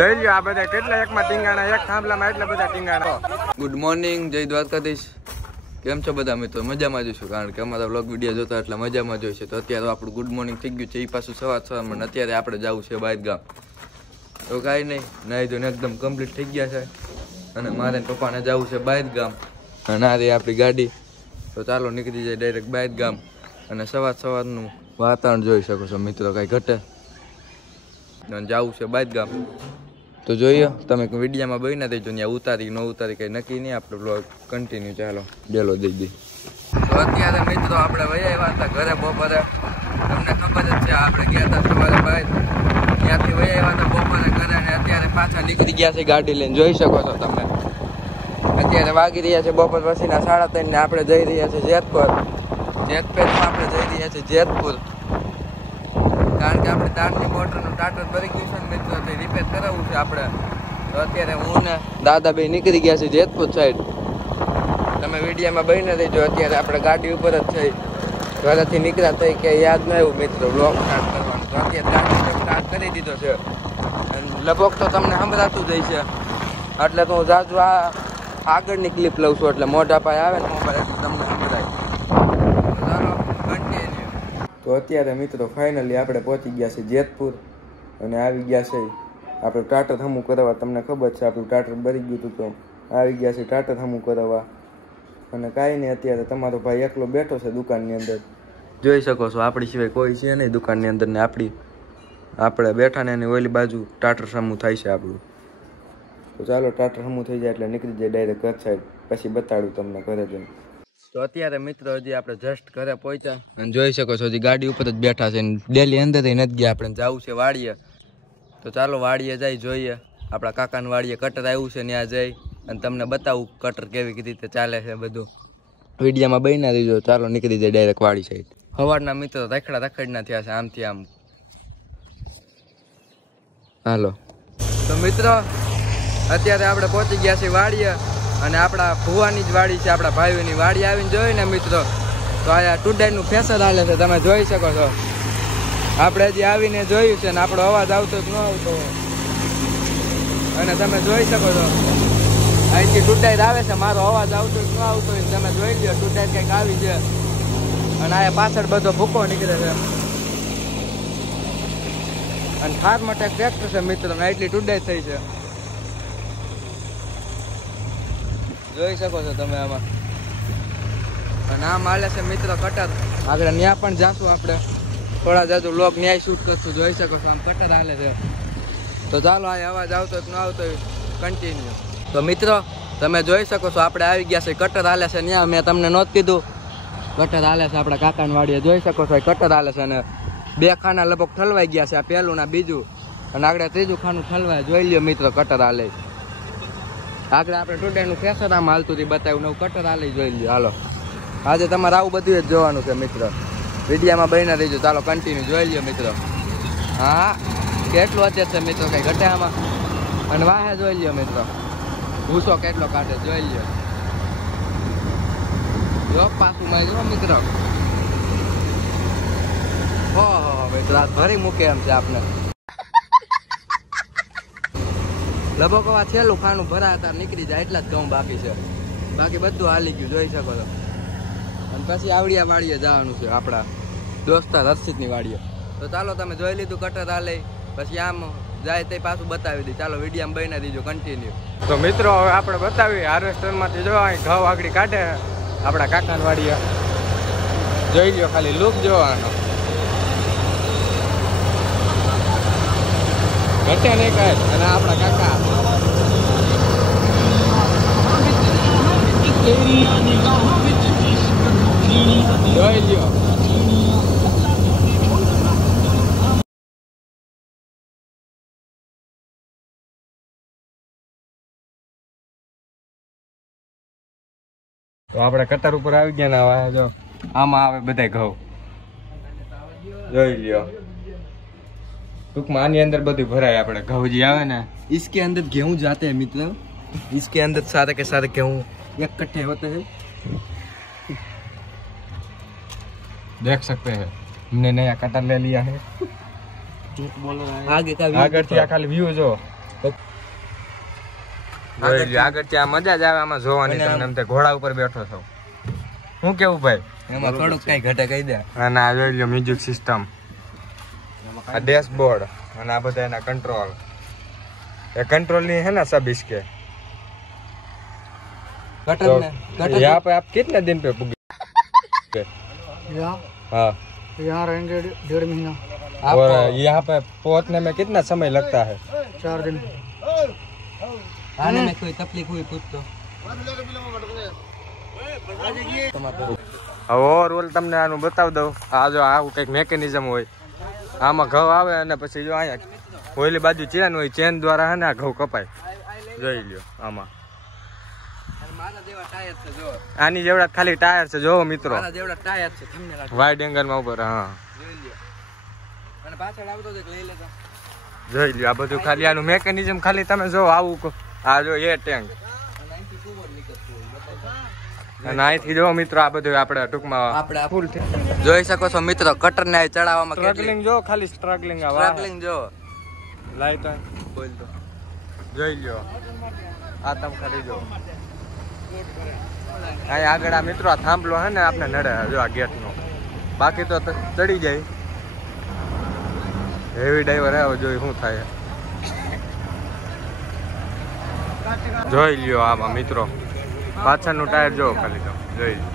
જોઈ લ્યો આ બધા કેટલા એકમાં ટીંગાણા, એક થાંભલામાં એટલા બધા ટીંગાણા. ગુડ મોર્નિંગ, જય દ્વારકાધીશ. કેમ છો બધા મિત્રો? મજામાં જોઈશું, કારણ કે અમારા વ્લોગ વિડીયો જોતા એટલે મજામાં જોઈશે. તો અત્યારે આપણું ગુડ મોર્નિંગ થઈ ગયું છે, એ પાછું સવારમાં. અત્યારે આપણે જવું છે બહાર ગામ. તો કાંઈ નહીં, નાહી ધોઈને એકદમ કમ્પ્લીટ થઈ ગયા છે અને મારે પપ્પાને જવું છે બહાર ગામ. અને આ રહી આપણી ગાડી. તો ચાલો નીકળી જાય ડાયરેક્ટ બહાર ગામ. અને સવારનું વાતાવરણ જોઈ શકો છો મિત્રો, કાંઈ ઘટે અને જવું છે બહાર ગામ. તો જોઈએ તમે વિડીયામાં બહીને દેજો, ત્યાં ઉતારી ન ઉતારી કંઈ નક્કી નહીં. આપણે બ્લોગ કન્ટિન્યુ ચાલો ડેલો દઈ દઈ. તો અત્યારે મિત્રો આપણે વયા આવ્યા હતા ઘરે બપોરે. તમને ખબર જ છે, આપણે ગયા હતા સવારે બહાર, ત્યાંથી વયા આવ્યા હતા બપોરે ઘરે. અને અત્યારે પાછા નીકળી ગયા છે ગાડી લઈને, જોઈ શકો છો તમે. અત્યારે વાગી રહ્યા છે બપોર પછીના 3:30 ને આપણે જઈ રહ્યા છે જેતપુર. જેતપુરમાં આપણે જઈ રહ્યા છે જેતપુર, કારણ કે આપણે તારની મોટરનું ટાટર ભરી ગયું છે ને મિત્રો, તે રિપેર કરાવવું છે આપણે. તો અત્યારે હું ને દાદા ભાઈ નીકળી ગયા છે જેતપુર સાઈડ. તમે વિડીયોમાં બહીને રહીજો. અત્યારે આપણે ગાડી ઉપર જ થઈ, ઘરેથી નીકળ્યા થઈ કે યાદ ન આવ્યું મિત્રો બ્લોગ સ્ટાર્ટ કરવાનું. તો અત્યારે ગાડી સ્ટાર્ટ કરી દીધો છે. લગભગ તો તમને સંભળાતું જ હશે, એટલે તો હું જાજુ આ આગળની ક્લિપ લઉં છું, એટલે મોઢા પાસે આવે ને મોબાઈલ એટલે તમને સંભળાય. તો અત્યારે મિત્રો ફાઇનલી આપણે પહોંચી ગયા છે જેતપુર અને આવી ગયા છે આપણે ટાટર હમું કરાવવા. તમને ખબર છે આપણું ટાટર ભરી ગયું હતું, તો આવી ગયા છે ટાટર હમું કરાવવા. અને કાંઈ નહીં, અત્યારે તમારો ભાઈ એકલો બેઠો છે દુકાનની અંદર, જોઈ શકો છો. આપણી સિવાય કોઈ છે નહીં દુકાનની અંદર ને આપણે બેઠા ને એની ઓલી બાજુ ટાટર હમું થાય છે આપણું. તો ચાલો ટાટર હમું થઈ જાય એટલે નીકળી જાય ડાયરેક્ટ ઘર સાઈડ, પછી બતાડું તમને ઘરે જઈને. તો અત્યારે મિત્રો હજી આપણે જસ્ટ ઘરે પહોંચ્યા અને જોઈ શકો છો હજી ગાડી ઉપર જ બેઠા છે. ડેલી અંદર નથી ગયા, આપણે જવું છે વાડીએ. તો ચાલો વાડીએ જઈ જોઈએ. આપણા કાકાના વાડીએ કટર આવ્યું છે, ત્યાં જઈ અને તમને બતાવું કટર કેવી રીતે ચાલે છે બધું. વિડીયામાં બહીને રહીજો. ચાલો નીકળી જાય ડાયરેક્ટ વાડી સાઈડ. સવારના મિત્રો રખડના થયા છે આમથી આમ. હાલો તો મિત્રો અત્યારે આપણે પહોંચી ગયા છીએ વાડીએ, અને આપણા ભુવાની જ વાડી છે, આપણા ભાઈઓની વાડી. આવીને જોઈ ને મિત્રો તો આ ટુડાઈનું ફેસર હાલે છે, તમે જોઈ શકો છો. આપણે હજી આવીને જોયું છે ને આપણો અવાજ આવતો જ ન આવતો, અને તમે જોઈ શકો છો અહીંથી ટુડાઈ આવે છે, મારો અવાજ આવતો જ ન આવતો હોય. તમે જોઈ લો ટુડાઈ કંઈક આવી છે, અને આ પાછળ બધો ભૂકો નીકળે છે. અને ફાર્મટેક ટ્રેક્ટર છે મિત્રો, એટલી ટુડાઈ થઈ છે, જોઈ શકો છો તમે આમાં. અને આમ હાલે છે મિત્રો કટર. આગળ ત્યાં પણ જાશું આપણે, થોડા જાજુ લોક ન્યાય શૂટ કરશું, જોઈ શકો છો આમ કટર હાલે છે. તો ચાલો આ અવાજ આવતો ન આવતો કન્ટિન્યુ. તો મિત્રો તમે જોઈ શકો છો આપણે આવી ગયા છે કટર હાલે છે ત્યાં. મેં તમને નહોતું કીધું કટર હાલે છે આપણા કાકાની વાડીએ, જોઈ શકો છો કટર હાલે છે. અને 2 ખાના લગભગ ઠલવાઈ ગયા છે, આ પહેલું ના બીજું, અને આગળ 3જું ખાનું ઠલવાય. જોઈ લ્યો મિત્રો કટર હાલે. આગળ આપણે ટુડાઈનું ફેશન આમ હાલતું હતી બતાવ્યું, નવું કટર હાલી જોઈ લ્યો. હાલો આજે તમારે આવું બધું જ જોવાનું છે મિત્રો, વિડીયામાં બહીને રહીજો. ચાલો કન્ટિન્યુ જોઈ લ્યો મિત્રો. હા કેટલું અત્યારે છે મિત્રો, કઈ ઘટે આમાં. અને વાહે જોઈ લ્યો મિત્રો, ભૂસો કેટલો કાઢે જોઈ લ્યો. જો પાછું માં જો મિત્રો, ઓહો મિત્રો આ ભરી મૂકે એમ છે આપણે. લગભગ આ છેલ્લું ખાનું ભરાતા નીકળી જાય એટલા જ ઘઉં બાકી છે, બાકી બધું હાલી ગયું જોઈ શકો છો. અને પછી આવડિયા વાડીએ જવાનું છે આપણા દોસ્તાર હર્ષિતની વાડીએ. તો ચાલો તમે જોઈ લીધું કટર હાલે, પછી આમ જાય તે પાછું બતાવી દી. ચાલો વિડીયામાં બહીને દીજો કન્ટિન્યુ. તો મિત્રો હવે આપણે બતાવી હાર્વેસ્ટરમાંથી જો ઘઉં આગળ કાઢે આપણા કાકાની વાડીએ. જોઈ લ્યો ખાલી લુક જોવાનો, ઘટે નહીં કાંઈ. અને આપણા કાકા જોઈ લ્યો. તો આપણે કટર ઉપર આવી ગયા ને હવે જો આમાં આવે બધા ઘઉં જોઈ લ્યો. टूंकमा आनी अंदर બધું ભરાય આપણે ઘઉં જે આવે ને इसके अंदर गेहूं जाते हैं मित्र, इसके अंदर सारे के सारे गेहूं इकट्ठे होते हैं, देख सकते हैं। हमने नया कटर ले लिया है। आगे का खाली व्यू जो तो આગળ ત્યાં મજા જ આવે આમાં જોવાની. તમને એમ ઘોડા ઉપર બેઠો છો. શું કેવું ભાઈ? એમાં થોડુંક કઈ ઘટે કહી દે. અને આ જોઈ લો મ્યુઝિક સિસ્ટમ, આ ડેશબોર્ડ અને આ બધા એના કંટ્રોલ. એ कंट्रोल नहीं है ना सब इसके. यहाँ पे आप कितने दिन पे पुगे? हाँ यहाँ रहेंगे 1.5 महीना. और यहाँ पे पहुँचने में कितना समय लगता है? 4 दिन. आने में कोई तकलीफ हुई पूछ तो. और ઓલ તમને આનું બતાવી દઉં. આ જો આવું કંઈક મેકેનિઝમ હોય, આમાં ઘઉં આવે અને પછી જો અહીંયા ઓલી બાજુ ચેન હોય, ચેન દ્વારા હે ને આ ઘઉં કપાય. જોઈ લ્યો આમાં આની જેવડા ખાલી ટાયર છે. જોવો મિત્રો, વાઇડ એંગલ માં ઉપર. હા જોઈ લ્યો આ બધું ખાલી આનું મેકેનિઝમ ખાલી તમે જો આવું. આ જો એ ટેન્ક અને અહીંથી જો મિત્રો આ બધું આપણે ટૂંકમાં આપણે ફૂલ જોઈ શકો છો મિત્રો. કટર ને ચડાવવામાં સ્ટ્રગલિંગ જો, ખાલી સ્ટ્રગલિંગ જો લાઈટ બોલ તો જોઈ લ્યો. આ તમે ખાલી જો અહીં આગળ આ મિત્રો આ થાંભલો હે ને આપણે નડે જો આ ગેટ નો. બાકી તો ચડી જાય. હેવી ડ્રાઈવર આવે જોઈ શું થાય. જોઈ લ્યો આમાં મિત્રો પાછળનું ટાયર જો ખાલી તમે જોઈ લ્યો.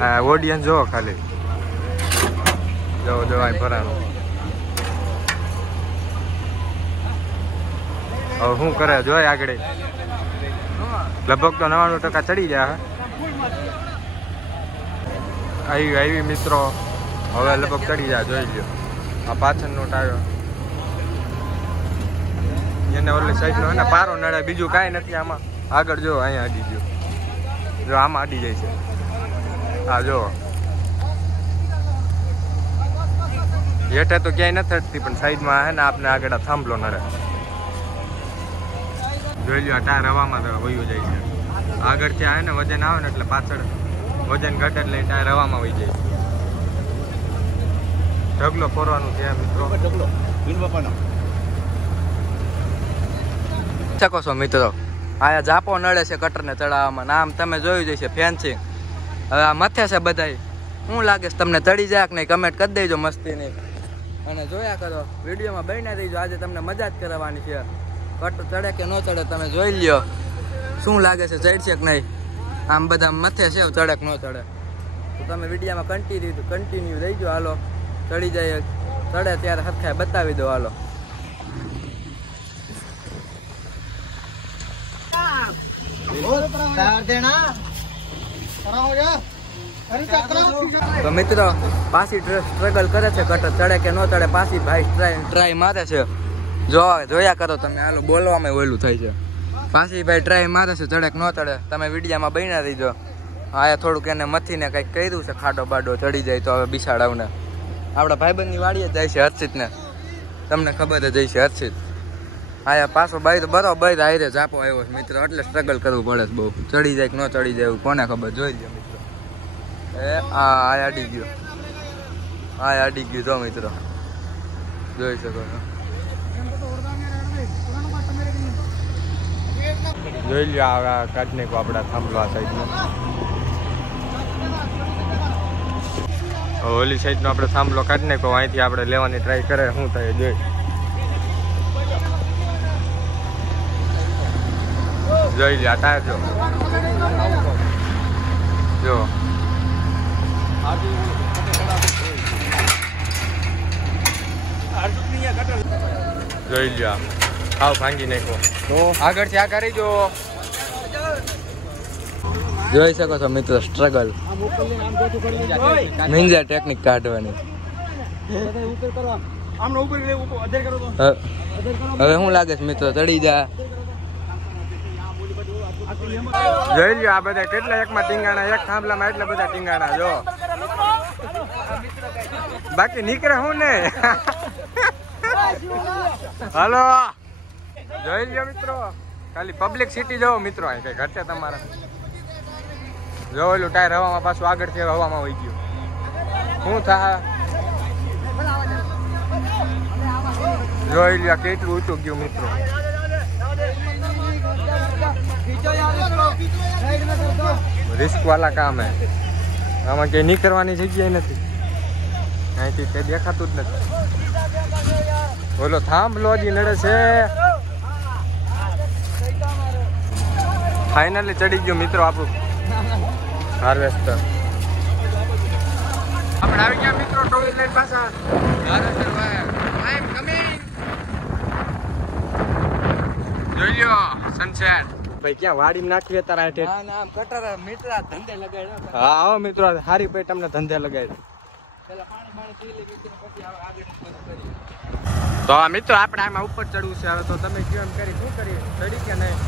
હા ઓડિયન્સ જો ખાલી જો અહીં ભરાનું. હવે શું કરે જોઈ આગળ લગભગ તો 99% ચડી ગયા. આવી મિત્રો હવે લગભગ ચડી જાય. જોઈ લ્યો આ પાછળનો ટાયર એને ઓલી સાઈડ નો ને પારો નડે, બીજું કાંઈ નથી આમાં. આગળ જો અહીંયા અડી ગયો, જો આમાં અડી જાય છે. હા જો હેઠે તો ક્યાંય નથી અડતી, પણ સાઈડમાં હે ને આપણે આગળ થાંભલો નડે. જોઈ લ્યો આ ટાયર હવામાં વયું જાય છે. આગળ ત્યાં હે ને વજન આવે ને એટલે પાછળ વજન ઘટે એટલે ટાયર હવામાં વહી જાય. ઢગલો ફોરવાનું છે મિત્રો. શકો છો મિત્રો આયા જાપો નડે છે કટર ને ચડાવવામાં. નામ તમે જોયું જશે ફેન્સિંગ. હવે આ મથે છે બધાય. શું લાગે છે તમને? ચડી જાય કે નહીં કમેન્ટ કરી દેજો મસ્તીની. અને જોયા કરો વિડીયોમાં બન્યા રહીજો. આજે તમને મજા જ કરાવવાની છે. કટર ચડે કે ન ચડે તમે જોઈ લ્યો. શું લાગે છે ચડશે કે નહીં? આમ બધા મથે છે ચડે કે ન ચડે. તો તમે વિડીયોમાં કન્ટિન્યુ રહીજો. હાલો ચડી જાય ચડે ત્યારે હરખાય બતાવી દો. હાલો તો મિત્રો પાછી સ્ટ્રગલ કરે છે કટર ચડે કે ન ચડે. પાછી ભાઈ ટ્રાય મારે છે. જોયા કરો તમે. હાલો બોલવામાં ઓલું થાય છે. પાછી ભાઈ ટ્રાય મારે છે ચડે કે ન ચડે. તમે વિડીયામાં બન્યા રહીજો. આયા થોડુંક એને મથીને કંઈક કર્યું છે ખાડો બાડો ચડી જાય તો હવે બિસાડાવને. આપણા ભાઈબંધની વાડીએ જાય છે હર્ષિતને. તમને ખબર જ જાય છે હર્ષિત. આયા પાછો ભાઈ તો બરોબર આયરે જાપો આવ્યો છે મિત્રો. એટલે સ્ટ્રગલ કરવું પડે છે બહુ. ચડી જાય કે ન ચડી જાય એવું કોને ખબર. જોઈ લો મિત્રો. આ અડી ગયો. આ અડી ગયું જો મિત્રો જોઈ શકો છો. જોઈ લ્યો આ કાઢને કો આપણા થાંભલો આ સાઈડનો. ઓલી સાઈડનો આપણે થાંભલો કાઢને કો અહીંથી આપણે લેવાની ટ્રાય કરે શું થાય જોઈ. જોઈ લ્યો આ ટાયર જો જોઈ લ્યો આવ ભાંગી નાખો. તો આગળથી આ કરી જો. જોઈ શકો છો મિત્રો સ્ટ્રગલ. નિંજા ટેકનિક કાઢવાની. હવે શું લાગે છે મિત્રો ચડી જા. જોઈ લ્યો આ બધા કેટલા એકમાં ટીંગાણા. એક થાંભલામાં એટલા બધા ટીંગાણા જો. બાકી નીકળે હું ને. હાલો જોઈ લ્યો મિત્રો. ખાલી પબ્લિક સિટી જોવો મિત્રો. અહીં કઈ ઘટે તમારા. જો ઓલું ટાયર હવામાં પાછું આગળથી હવામાં વહી ગયું. શું થાય જોઈ લ્યો કેટલું ઊંચું ગયું મિત્રો. રિસ્ક વાળા કામ હે. આમાં ક્યાંય નીકળવાની જગ્યાએ નથી. અહીંથી કઈ દેખાતું જ નથી. બોલો થાંભલો હજી નડે છે. ફાઇનલી ચડી ગયું મિત્રો આપણું હાર્વેસ્ટર. આપણે આવી ગયા મિત્રો ટુ વ્હીલર લઈને પાછા. Harvester I am coming. જોઈ લ્યો સનસેટ. ભાઈ ક્યાં વાડીમાં નાખીએ તારા હેઠે? ના ના કટર મીટર ધંધે લગાડ્યો. હા આવો મિત્રો હારી પેટ તમને ધંધે લગાડી. પેલા પાણી પી લે મિત્રો પછી આગળ બધું કરીએ. તો આ મિત્રો આપણે આમાં ઉપર ચડવું છે. હવે તો તમે કયો એમ કરી શું કરીએ? ચડી કે નહીં?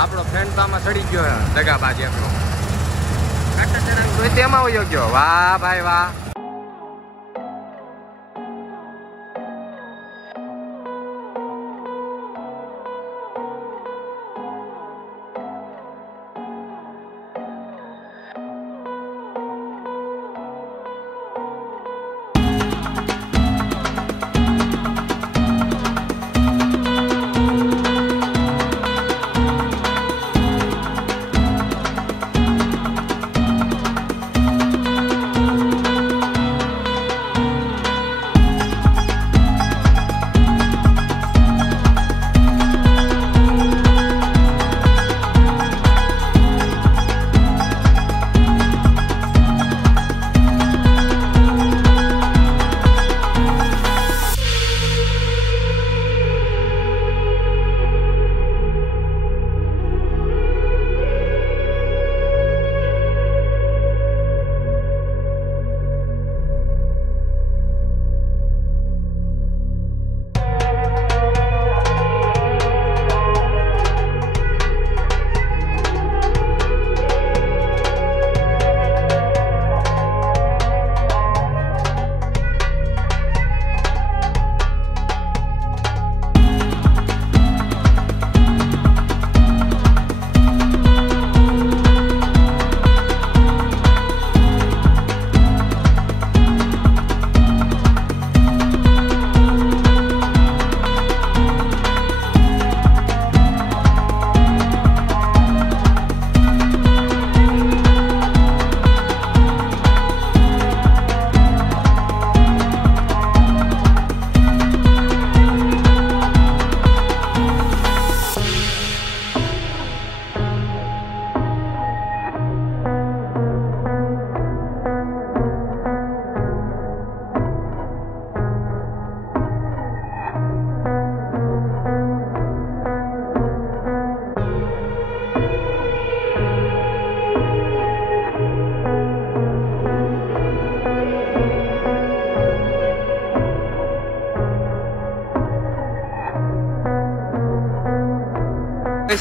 આપણો ફ્રેન્ડ તો આમાં ચડી ગયો દગાબાજી આપણો. કાંટા ચડાવી તો તેમાં વયો ગયો. વાહ ભાઈ વાહ.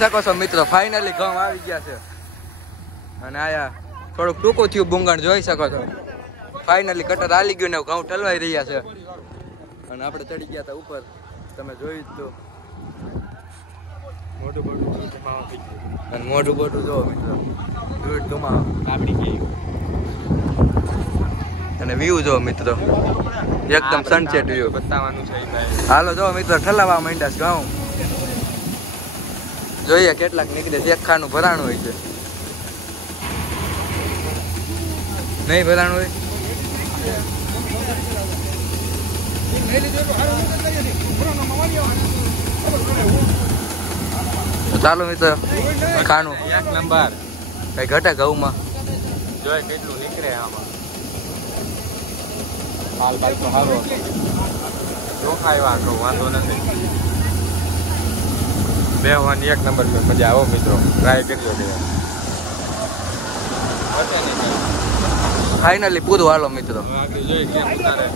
શકો છો મિત્રો ફાઇનલી ઘઉં આવી ગયા છે અને આયા થોડુંક ટૂંકું થયું બુંગણ જોઈ શકો છો. ફાઇનલી કટર આલી ગયું ને ઘઉં ઠલવાઈ રહ્યા છે અને આપણે ચડી ગયા હતા ઉપર. તમે જોયું જ તો મોટું મોટું અને મોઢું બોટું જો મિત્રો દૂધ ધુમાવો આપડી ગઈ. અને વ્યૂ જો મિત્રો એકદમ સનસેટ વ્યૂ બતાવવાનું છે ભાઈ. હાલો જો મિત્રો ઠલાવા માંડ્યા છે ઘઉં. જોઈએ કેટલાક નીકળે છે. એક ખાનું ભરાણું હોય છે. નહીં ભરાણું હોય તો ચાલો મિત્રો ખાનું એક નંબર. કઈ ઘટે ઘઉંમાં જોય કેટલું નીકળે આમાં. હાલ બાલ તો સારો ચોખા એવા કહું વાંધો નથી. બેહવાની એક નંબર પર મજા આવો મિત્રો. ટ્રાય કરજો તે. ફાઇનલી પૂરું હાલો મિત્રો. આગળ જોઈ કેમ ઉતારે.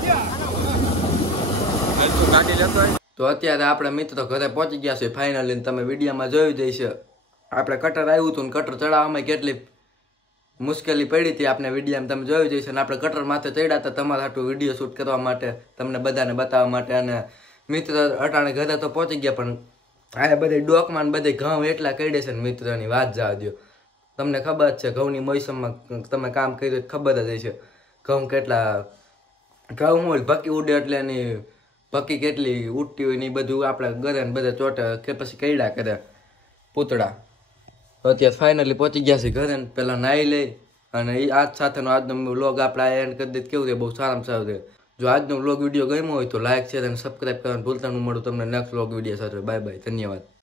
ગાડી લેતો હોય. તો અત્યારે આપણે મિત્રો ઘરે પહોંચી ગયા છે ફાઇનલી. તમે વિડીયોમાં જોયું જઈશે આપણે કટર આવ્યું હતું ને કટર ચડાવવામાં કેટલી મુશ્કેલી પડી હતી આપણે વિડીયોમાં તમે જોયું જઈશે. અને આપણે કટર માથે ચડ્યા હતા તમારા હાટું વિડીયો શૂટ કરવા માટે, તમને બધાને બતાવવા માટે. અને મિત્ર અટાણે ઘરે તો પહોંચી ગયા પણ આ બધે ડોકમાં બધે ઘઉં એટલા કડે છે ને મિત્રની વાત જવા દો. તમને ખબર જ છે ઘઉંની મોસમમાં તમે કામ કર્યું ખબર જ હશે ઘઉં કેટલા ઘઉં હોય ભકી ઉડે એટલે એની ભક્કી કેટલી ઉઠતી હોય ને એ બધું આપણા ઘરે ને બધા ચોટા કે પછી કઈડા કરે પૂતળા. અત્યારે ફાઇનલી પહોંચી ગયા છે ઘરે ને પેલા નાહી લઈ અને એ આજ સાથેનો આજનો વ્લોગ આપણે એન્ડ કરી દઈએ. કેવું છે બહુ સારામાં સારું છે. જો આજનો વ્લોગ વિડીયો ગમ્યો હોય તો લાઈક શેર અને સબસ્ક્રાઈબ કરવાનું ભૂલતા નહીં. મળું તમને નેક્સ્ટ વ્લોગ વિડીયો સાથે. બાય બાય, ધન્યવાદ.